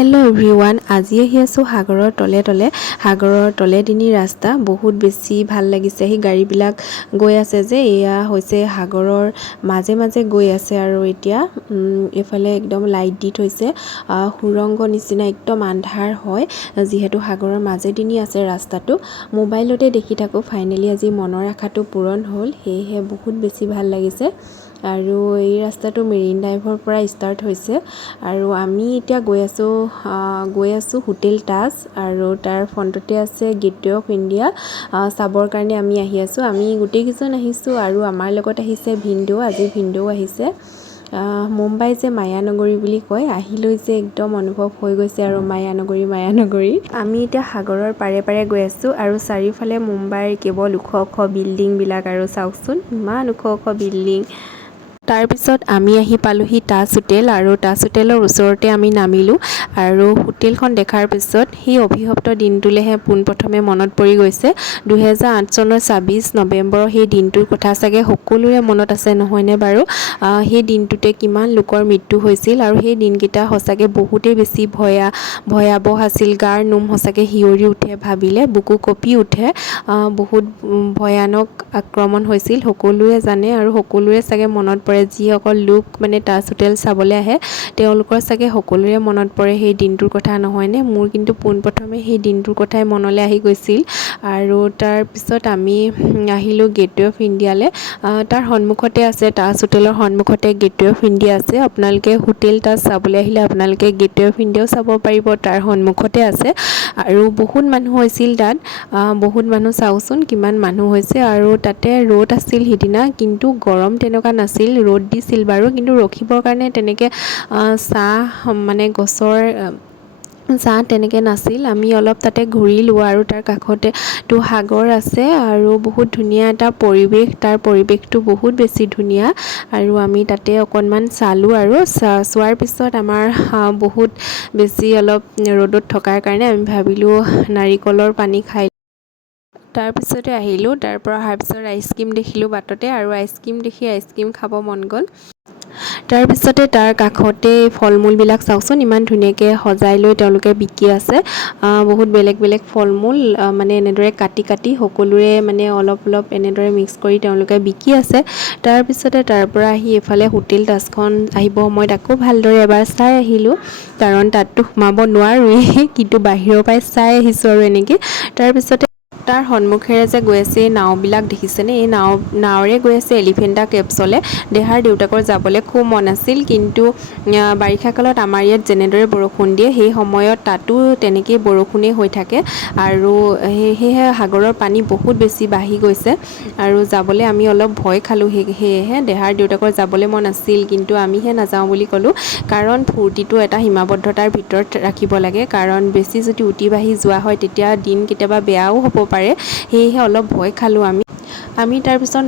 Hello' everyone, আজি আহি আছোঁ সাগৰৰ তলেদিনি ৰাস্তা বহুত বেছি ভাল লাগিছে। সেই গাড়ীবিলাক গৈ আছে যে এয়া হৈছে সাগৰৰ মাজে মাজে গৈ আছে আৰু এতিয়া এইফালে একদম লাইট দি থৈছে, সুৰংগ নিচিনা একদম আন্ধাৰ হয় যিহেতু সাগৰৰ মাজেদিনি আছে ৰাস্তাটো। মোবাইলতে দেখি থাকোঁ, ফাইনেলি আজি মনৰ আশাটো পূৰণ হ'ল, সেয়েহে বহুত বেছি ভাল লাগিছে। আৰু এই ৰাস্তাটো মেৰিন ড্ৰাইভৰ পৰা ষ্টাৰ্ট হৈছে আৰু আমি এতিয়া গৈ আছোঁ হোটেল তাজ, আৰু তাৰ ফ্ৰণ্টতে আছে গেটৱে অফ ইণ্ডিয়া। চাবৰ কাৰণে আমি আহি আছোঁ, আমি গোটেইকেইজন আহিছোঁ আৰু আমাৰ লগত আহিছে ভিনদেউ, আজি ভিনদেউ আহিছে। মুম্বাই যে মায়ানগৰী বুলি কয়, আহিলৈ যে একদম অনুভৱ হৈ গৈছে আৰু মায়ানগৰী। আমি এতিয়া সাগৰৰ পাৰে পাৰে গৈ আছোঁ আৰু চাৰিওফালে মুম্বাইৰ কেৱল ওখ ওখ বিল্ডিংবিলাক, আৰু চাওকচোন ইমান ওখ ওখ বিল্ডিং। তাৰপিছত আমি আহি পালোহি তাজ হোটেল, আৰু তাজ হোটেলৰ ওচৰতে আমি নামিলোঁ আৰু হোটেলখন দেখাৰ পিছত সেই অভিশপ্ত দিনটোলৈহে পোনপ্ৰথমে মনত পৰি গৈছে। 2008 চনৰ 26 নৱেম্বৰৰ সেই দিনটোৰ কথা চাগে সকলোৰে মনত আছে, নহয়নে বাৰু? সেই দিনটোতে কিমান লোকৰ মৃত্যু হৈছিল আৰু সেই দিনকেইটা সঁচাকৈ বহুতেই বেছি ভয়াৱহ আছিল। গাৰ নোম সঁচাকৈ শিয়ৰি উঠে, ভাবিলে বুকু কঁপি উঠে। বহুত ভয়ানক আক্ৰমণ হৈছিল, সকলোৱে জানে আৰু সকলোৰে চাগে মনত পৰে। যিসকল লোক মানে তাজ হোটেল চাবলৈ আহে তেওঁলোকৰ চাগে সকলোৰে মনত পৰে সেই দিনটোৰ কথা, নহয়নে? মোৰ কিন্তু পোনপ্ৰথমে সেই দিনটোৰ কথাই মনলৈ আহি গৈছিল। আৰু তাৰপিছত আমি আহিলোঁ গেটৱে অফ ইণ্ডিয়ালৈ। তাৰ সন্মুখতে আছে, তাজ হোটেলৰ সন্মুখতে গেটৱে অফ ইণ্ডিয়া আছে। আপোনালোকে হোটেল তাজ চাবলৈ আহিলে আপোনালোকে গেটৱে অফ ইণ্ডিয়াও চাব পাৰিব, তাৰ সন্মুখতে আছে। আৰু বহুত মানুহ হৈছিল তাত, বহুত মানুহ, চাওকচোন কিমান মানুহ হৈছে। আৰু তাতে ৰ'দ আছিল সিদিনা, কিন্তু গৰম তেনেকুৱা নাছিল, ৰ'দ দিছিল বাৰু, কিন্তু ৰখিবৰ কাৰণে তেনেকৈ ছাঁ মানে গছৰ ছাঁ তেনেকৈ নাছিল। আমি অলপ তাতে ঘূৰিলোঁ আৰু তাৰ কাষতেতো সাগৰ আছে আৰু বহুত ধুনীয়া এটা পৰিৱেশ, তাৰ পৰিৱেশটো বহুত বেছি ধুনীয়া। আৰু আমি তাতে অকণমান চালোঁ আৰু চোৱাৰ পিছত আমাৰ বহুত বেছি অলপ ৰ'দত থকাৰ কাৰণে আমি ভাবিলোঁ নাৰিকলৰ পানী খাই। তাৰপিছতে আহিলোঁ, তাৰ পৰা অহাৰ পিছত আইচক্ৰীম দেখিলোঁ বাটতে, আৰু আইচক্ৰীম দেখি আইচক্ৰীম খাব মন গ'ল। তাৰপিছতে তাৰ কাষতে ফল মূলবিলাক চাওকচোন ইমান ধুনীয়াকৈ সজাই লৈ তেওঁলোকে বিকি আছে। বহুত বেলেগ বেলেগ ফল মূল মানে এনেদৰে কাটি সকলোৰে মানে অলপ অলপ এনেদৰে মিক্স কৰি তেওঁলোকে বিকি আছে। তাৰপিছতে তাৰ পৰা আহি এইফালে হোটেল তাজখন আহিবৰ সময়ত আকৌ ভালদৰে এবাৰ চাই আহিলোঁ, কাৰণ তাততো সোমাব নোৱাৰোৱেই, কিন্তু বাহিৰৰ পৰাই চাই আহিছোঁ আৰু এনেকৈ। তাৰপিছতে তাৰ সন্মুখেৰে যে গৈ আছে এই নাওবিলাক দেখিছেনে? এই নাৱেৰে গৈ আছে এলিফেণ্টা কেভছলৈ। দেহাৰ দেউতাকৰ যাবলৈ খুব মন আছিল, কিন্তু বাৰিষা কালত আমাৰ ইয়াত যেনেদৰে বৰষুণ দিয়ে সেই সময়ত তাতো তেনেকেই বৰষুণেই হৈ থাকে, আৰু সেয়েহে সাগৰৰ পানী বহুত বেছি বাঢ়ি গৈছে আৰু যাবলৈ আমি অলপ ভয় খালোঁ। সেয়েহে দেহাৰ দেউতাকৰ যাবলৈ মন আছিল, কিন্তু আমিহে নাযাওঁ বুলি ক'লোঁ, কাৰণ ফূৰ্তিটো এটা সীমাবদ্ধতাৰ ভিতৰত ৰাখিব লাগে, কাৰণ বেছি যদি উটি বাঢ়ি যোৱা হয় তেতিয়া দিন কেতিয়াবা বেয়াও হ'ব পাৰে। সেয়েহে অলপ ভয় খালোঁ আমি তাৰপিছত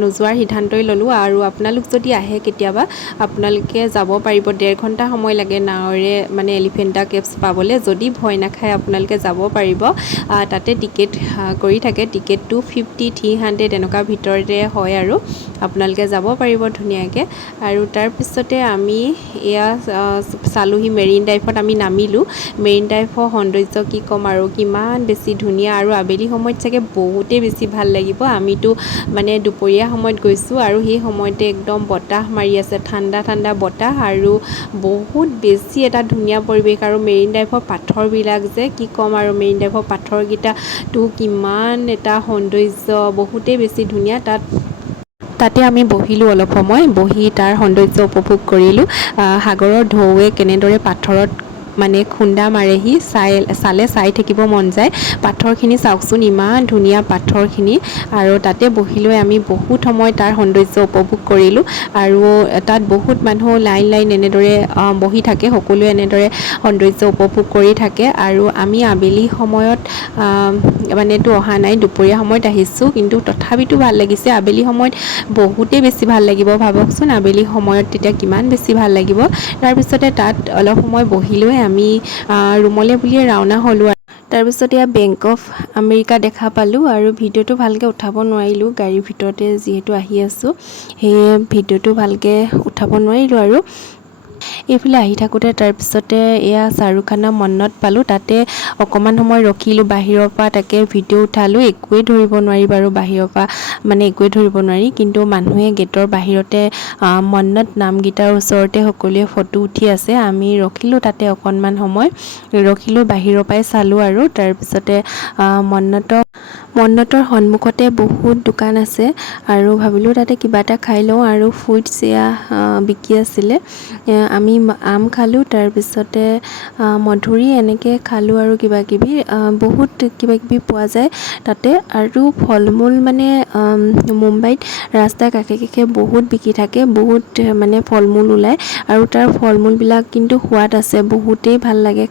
নোযোৱাৰ সিদ্ধান্তই ল'লোঁ। আৰু আপোনালোক যদি আহে কেতিয়াবা আপোনালোকে যাব পাৰিব, 1.5 ঘণ্টা সময় লাগে নাৱেৰে মানে এলিফেণ্টা কেভছ পাবলৈ। যদি ভয় নাখায় আপোনালোকে যাব পাৰিব, তাতে টিকেট কৰি থাকে, টিকেটটো 50, 300 এনেকুৱা ভিতৰতে হয়, আৰু আপোনালোকে যাব পাৰিব ধুনীয়াকৈ। আৰু তাৰপিছতে আমি এয়া চালোঁহি মেৰিন ড্ৰাইভত আমি নামিলোঁ। মেৰিন ড্ৰাইভৰ সৌন্দৰ্য কি ক'ম আৰু, কিমান বেছি ধুনীয়া, আৰু আবেলি সময়ত চাগে বহুতেই বেছি ভাল লাগিব। আমিতো মানে দুপৰীয়া সময়ত গৈছোঁ আৰু সেই সময়তে একদম বতাহ মাৰি আছে, ঠাণ্ডা ঠাণ্ডা বতাহ, আৰু বহুত বেছি এটা ধুনীয়া পৰিৱেশ। আৰু মেৰিন ড্ৰাইভৰ পাথৰবিলাক যে কি ক'ম আৰু, মেৰিন ড্ৰাইভৰ পাথৰকেইটাতো কিমান এটা সৌন্দৰ্য, বহুতেই বেছি ধুনীয়া। তাতে আমি বহিলোঁ, অলপ সময় বহি তাৰ সৌন্দৰ্য উপভোগ কৰিলোঁ। সাগৰৰ ঢৌৱে কেনেদৰে পাথৰত মানে খুন্দা মাৰেহি, চাই থাকিব মন যায়। পাথৰখিনি চাওকচোন ইমান ধুনীয়া পাথৰখিনি, আৰু তাতে বহি লৈ আমি বহুত সময় তাৰ সৌন্দৰ্য উপভোগ কৰিলোঁ। আৰু তাত বহুত মানুহ লাইন এনেদৰে বহি থাকে, সকলোৱে এনেদৰে সৌন্দৰ্য উপভোগ কৰি থাকে। আৰু আমি আবেলি সময়ত মানেতো অহা নাই, দুপৰীয়া সময়ত আহিছোঁ, কিন্তু তথাপিতো ভাল লাগিছে। আবেলি সময়ত বহুতেই বেছি ভাল লাগিব, ভাবকচোন আবেলি সময়ত তেতিয়া কিমান বেছি ভাল লাগিব। তাৰপিছতে তাত অলপ সময় বহি লৈ আমি ৰুমলৈ বুলিয়ে ৰাওনা হ'লোঁ। তাৰপিছত এয়া বেংক অফ আমেৰিকা দেখা পালোঁ, আৰু ভিডিঅ'টো ভালকৈ উঠাব নোৱাৰিলোঁ, গাড়ীৰ ভিতৰতে যিহেতু আহি আছোঁ, সেয়ে ভিডিঅ'টো ভালকৈ উঠাব নোৱাৰিলোঁ। আৰু এইফালে আহি থাকোঁতে তাৰপিছতে এয়া শ্বাহৰুখ খানৰ মন্নত পালোঁ। তাতে অকণমান সময় ৰখিলোঁ, বাহিৰৰ পৰা তাকে ভিডিঅ' উঠালোঁ। একোৱেই ধৰিব নোৱাৰি বাৰু, বাহিৰৰ পৰা মানে একোৱেই ধৰিব নোৱাৰি, কিন্তু মানুহে গেটৰ বাহিৰতে মন্নত নামকেইটাৰ ওচৰতে সকলোৱে ফটো উঠি আছে। আমি ৰখিলোঁ তাতে অকণমান সময় ৰখিলোঁ, বাহিৰৰ পৰাই চালোঁ আৰু তাৰপিছতে মন্নতৰ সন্মুখতে বহুত দোকান আছে আৰু ভাবিলোঁ তাতে কিবা এটা খাই লওঁ, আৰু ফুডছ এয়া বিকি আছিলে। আমি আম খালোঁ, তাৰপিছতে মধুৰি এনেকৈ খালোঁ আৰু কিবাকিবি বহুত কিবাকিবি পোৱা যায় তাতে। আৰু ফল মূল মানে মুম্বাইত ৰাস্তাৰ কাষে কাষে বহুত বিকি থাকে, বহুত মানে ফল মূল ওলায়, আৰু তাৰ ফল মূলবিলাক কিন্তু সোৱাদ আছে, বহুতেই ভাল লাগে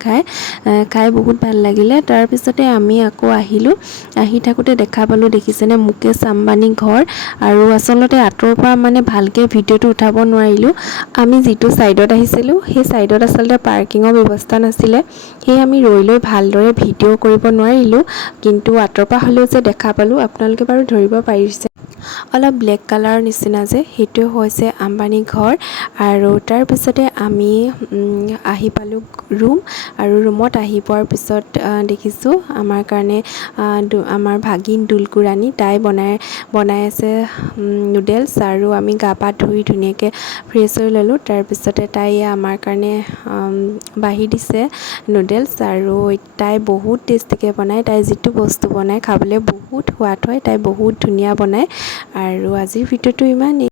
খাই বহুত ভাল লাগিলে। তাৰপিছতে আমি আকৌ আহিলোঁ, আহি থাকোঁতে দেখা পালোঁ, দেখিছেনে মুকেশ আম্বানী ঘৰ। আৰু আচলতে আঁতৰৰ পৰা মানে ভালকৈ ভিডিঅ'টো উঠাব নোৱাৰিলোঁ। আমি যিটো ছাইডত আহিছিলোঁ সেই ছাইডত আচলতে পাৰ্কিঙৰ ব্যৱস্থা নাছিলে, সেয়ে আমি ৰৈ ভালদৰে ভিডিঅ' কৰিব নোৱাৰিলোঁ, কিন্তু আঁতৰৰ পৰা হ'লেও যে দেখা পালোঁ, আপোনালোকে বাৰু ধৰিব পাৰিছে অলপ ব্লেক কালাৰৰ নিচিনা যে, সেইটোৱে হৈছে আম্বানী ঘৰ। আৰু তাৰপিছতে আমি আহি পালোঁ ৰুম, আৰু ৰুমত আহি পোৱাৰ পিছত দেখিছোঁ আমাৰ কাৰণে আমাৰ ভাগিন দুলকুৰাণী, তাই বনাই আছে নুডলছ, আৰু আমি গা পা ধুই ধুনীয়াকৈ ফ্ৰেছ হৈ ল'লোঁ। তাৰপিছতে তাই আমাৰ কাৰণে বাঢ়ি দিছে নুডলছ, আৰু তাই বহুত টেষ্টিকৈ বনায়। তাই যিটো বস্তু বনায় খাবলৈ বহুত সোৱাদ হয়, তাই বহুত ধুনীয়া বনায়। আৰু আজিৰ ভিডিঅ'টো ইমানেই।